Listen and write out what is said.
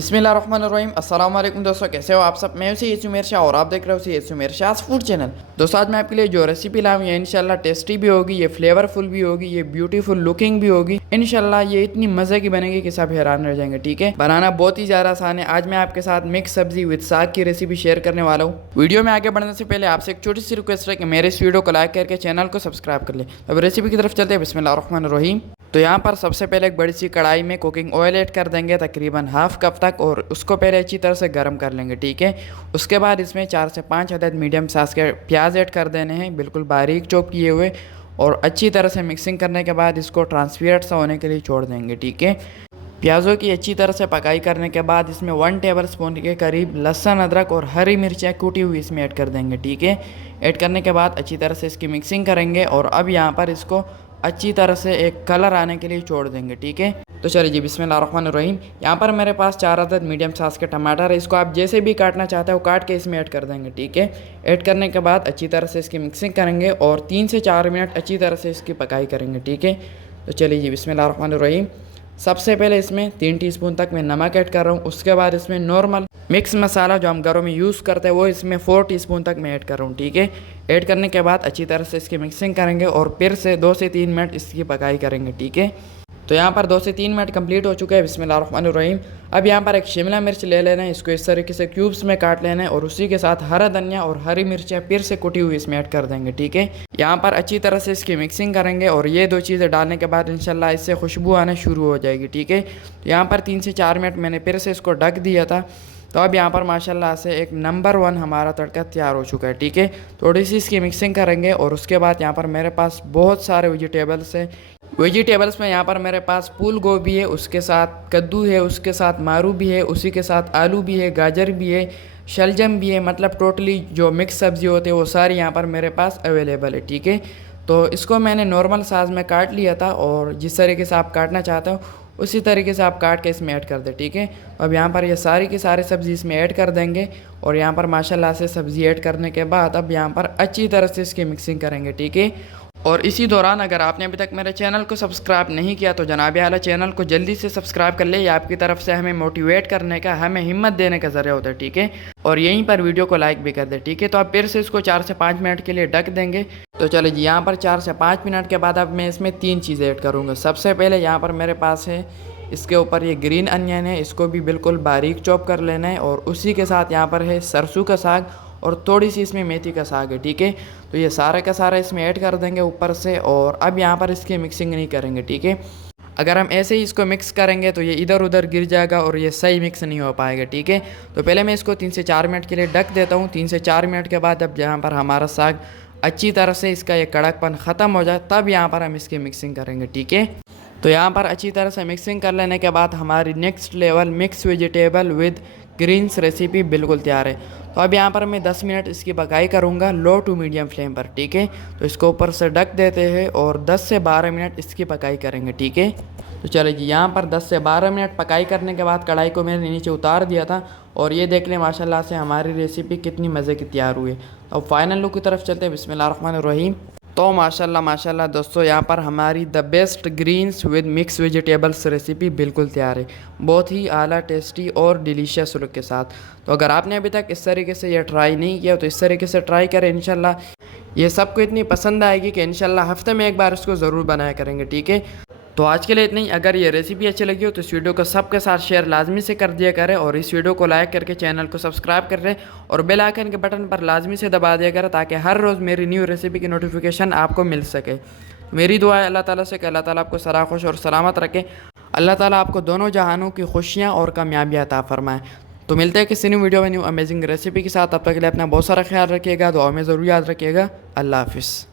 बिस्मिल्लाहिर्रहमानिर्रहीम। अस्सलाम वालेकुम दोस्तों, कैसे हो आप सब। मैं उसी सुमेर शाह और आप देख रहे हो सुमेर शाह फूड चैनल। दोस्तों आज मैं आपके लिए जो रेसिपी लाऊं ये इंशाल्लाह टेस्टी भी होगी, ये फ्लेवरफुल भी होगी, ये ब्यूटीफुल लुकिंग भी होगी। इंशाल्लाह ये इतनी मज़े की बनेगी कि सब हैरान रह जाएंगे। ठीक है, बनाना बहुत ही ज़्यादा आसान है। आज मैं आपके साथ मिक्स सब्जी विद साग की रेसिपी शेयर करने वाला हूँ। वीडियो में आगे बढ़ने से पहले आपसे एक छोटी सी रिक्वेस्ट है कि मेरे इस वीडियो को लाइक करके चैनल को सब्सक्राइब कर ले। अब रेसिपी की तरफ चलते हैं। बिस्मिल्लाहिर्रहमानिर्रहीम। तो यहाँ पर सबसे पहले एक बड़ी सी कढ़ाई में कुकिंग ऑयल ऐड कर देंगे तकरीबन हाफ कप तक, और उसको पहले अच्छी तरह से गर्म कर लेंगे। ठीक है, उसके बाद इसमें 4 से 5 अदद मीडियम साइज़ के प्याज ऐड कर देने हैं, बिल्कुल बारीक चॉप किए हुए, और अच्छी तरह से मिक्सिंग करने के बाद इसको ट्रांसपेरेंट सा होने के लिए छोड़ देंगे। ठीक है, प्याज़ों की अच्छी तरह से पकाई करने के बाद इसमें 1 टेबल स्पून के करीब लहसुन, अदरक और हरी मिर्चें कूटी हुई इसमें ऐड कर देंगे। ठीक है, ऐड करने के बाद अच्छी तरह से इसकी मिक्सिंग करेंगे, और अब यहाँ पर इसको अच्छी तरह से एक कलर आने के लिए छोड़ देंगे। ठीक है, तो चलिए जी बिस्मिल्लाहिर्रहमानिर्रहीम। यहाँ पर मेरे पास 4 अदद मीडियम साइज़ के टमाटर है, इसको आप जैसे भी काटना चाहते हो काट के इसमें ऐड कर देंगे। ठीक है, ऐड करने के बाद अच्छी तरह से इसकी मिक्सिंग करेंगे और 3 से 4 मिनट अच्छी तरह से इसकी पकाई करेंगे। ठीक है, तो चलिए जी बिस्मिल्लाहिर्रहमानिर्रहीम। सबसे पहले इसमें 3 टीस्पून तक मैं नमक ऐड कर रहा हूँ। उसके बाद इसमें नॉर्मल मिक्स मसाला जो हम घरों में यूज़ करते हैं वो इसमें 4 टीस्पून तक मैं ऐड कर रहा हूँ। ठीक है, ऐड करने के बाद अच्छी तरह से इसकी मिक्सिंग करेंगे और फिर से 2 से 3 मिनट इसकी पकाई करेंगे। ठीक है, तो यहाँ पर 2 से 3 मिनट कंप्लीट हो चुके हैं। बिस्मिल्लाहिर्रहमानिर्रहीम। अब यहाँ पर एक शिमला मिर्च ले लेना है, इसको इस तरीके से क्यूब्स में काट लेना है, और उसी के साथ हरा धनिया और हरी मिर्चें फिर से कुटी हुई इसमें ऐड कर देंगे। ठीक है, यहाँ पर अच्छी तरह से इसकी मिक्सिंग करेंगे, और ये 2 चीज़ें डालने के बाद इंशाल्लाह इससे खुशबू आना शुरू हो जाएगी। ठीक है, तो यहाँ पर 3 से 4 मिनट मैंने फिर से इसको ढक दिया था। तो अब यहाँ पर माशाल्लाह से एक नंबर 1 हमारा तड़का तैयार हो चुका है। ठीक है, थोड़ी सी इसकी मिक्सिंग करेंगे, और उसके बाद यहाँ पर मेरे पास बहुत सारे वेजिटेबल्स हैं। वेजिटेबल्स में यहाँ पर मेरे पास फूल गोभी है, उसके साथ कद्दू है, उसके साथ मारू भी है, उसी के साथ आलू भी है, गाजर भी है, शलजम भी है। मतलब टोटली जो मिक्स सब्ज़ी होती है वो सारी यहाँ पर मेरे पास अवेलेबल है। ठीक है, तो इसको मैंने नॉर्मल साइज़ में काट लिया था, और जिस तरीके से आप काटना चाहते हो उसी तरीके से आप काट के इसमें ऐड कर दें। ठीक है, अब यहाँ पर ये सारी की सारी सब्ज़ी इसमें ऐड कर देंगे, और यहाँ पर माशाल्लाह से सब्ज़ी ऐड करने के बाद अब यहाँ पर अच्छी तरह से इसकी मिक्सिंग करेंगे। ठीक है, और इसी दौरान अगर आपने अभी तक मेरे चैनल को सब्सक्राइब नहीं किया तो जनाब आला चैनल को जल्दी से सब्सक्राइब कर ले। ये आपकी तरफ से हमें मोटिवेट करने का, हमें हिम्मत देने का ज़रिया होता है। ठीक है, और यहीं पर वीडियो को लाइक भी कर दे। ठीक है, तो आप फिर से इसको 4 से 5 मिनट के लिए ढक देंगे। तो चलो जी, यहाँ पर 4 से 5 मिनट के बाद अब मैं इसमें 3 चीज़ें ऐड करूँगा। सबसे पहले यहाँ पर मेरे पास है इसके ऊपर ये ग्रीन अनियन है, इसको भी बिल्कुल बारीक चॉप कर लेना है, और उसी के साथ यहाँ पर है सरसों का साग, और थोड़ी सी इसमें मेथी का साग है। ठीक है, तो ये सारा का सारा इसमें ऐड कर देंगे ऊपर से, और अब यहाँ पर इसकी मिक्सिंग नहीं करेंगे। ठीक है, अगर हम ऐसे ही इसको मिक्स करेंगे तो ये इधर उधर गिर जाएगा और ये सही मिक्स नहीं हो पाएगा। ठीक है, तो पहले मैं इसको 3 से 4 मिनट के लिए ढक देता हूँ। 3 से 4 मिनट के बाद अब यहाँ पर हमारा साग अच्छी तरह से इसका ये कड़कपन ख़त्म हो जाए तब यहाँ पर हम इसकी मिक्सिंग करेंगे। ठीक है, तो यहाँ पर अच्छी तरह से मिक्सिंग कर लेने के बाद हमारी next level mix vegetable with greens recipe बिल्कुल तैयार है। तो अब यहाँ पर मैं 10 मिनट इसकी पकाई करूँगा लो टू मीडियम फ्लेम पर। ठीक है, तो इसको ऊपर से ढक देते हैं और 10 से 12 मिनट इसकी पकाई करेंगे। ठीक है, तो चलिए जी, यहाँ पर 10 से 12 मिनट पकाई करने के बाद कढ़ाई को मैंने नीचे उतार दिया था, और ये देख लें माशाल्लाह से हमारी रेसिपी कितनी मज़े की तैयार हुई है। अब फाइनल लुक की तरफ चलते हैं। बिस्मिल्लाहिर्रहमानिर्रहीम। तो माशाल्लाह दोस्तों, यहाँ पर हमारी the best greens with mix vegetables recipe बिल्कुल तैयार है, बहुत ही आला, टेस्टी और डिलीशियस लुक के साथ। तो अगर आपने अभी तक इस तरीके से ये ट्राई नहीं किया तो इस तरीके से ट्राई करें। इंशाल्लाह ये सबको इतनी पसंद आएगी कि इंशाल्लाह हफ्ते में एक बार इसको ज़रूर बनाया करेंगे। ठीक है, तो आज के लिए इतना ही। अगर ये रेसिपी अच्छी लगी हो तो इस वीडियो को सबके साथ शेयर लाजमी से कर दिया करें, और इस वीडियो को लाइक करके चैनल को सब्सक्राइब कर लें, और बेल आइकन के बटन पर लाजमी से दबा दिया करें ताकि हर रोज़ मेरी न्यू रेसिपी की नोटिफिकेशन आपको मिल सके। मेरी दुआ है अल्लाह ताला से कि अल्लाह ताला आपको सरा खुश और सलामत रखे। अल्लाह ताला आपको दोनों जहानों की खुशियाँ और कामयाबियाँ अता फरमाए। तो मिलते हैं किसी न्यू वीडियो में न्यू अमेजिंग रेसिपी के साथ। तब तक के लिए अपना बहुत सारा ख्याल रखिएगा, दुआ में ज़रूर याद रखिएगा। अल्लाह हाफिज़।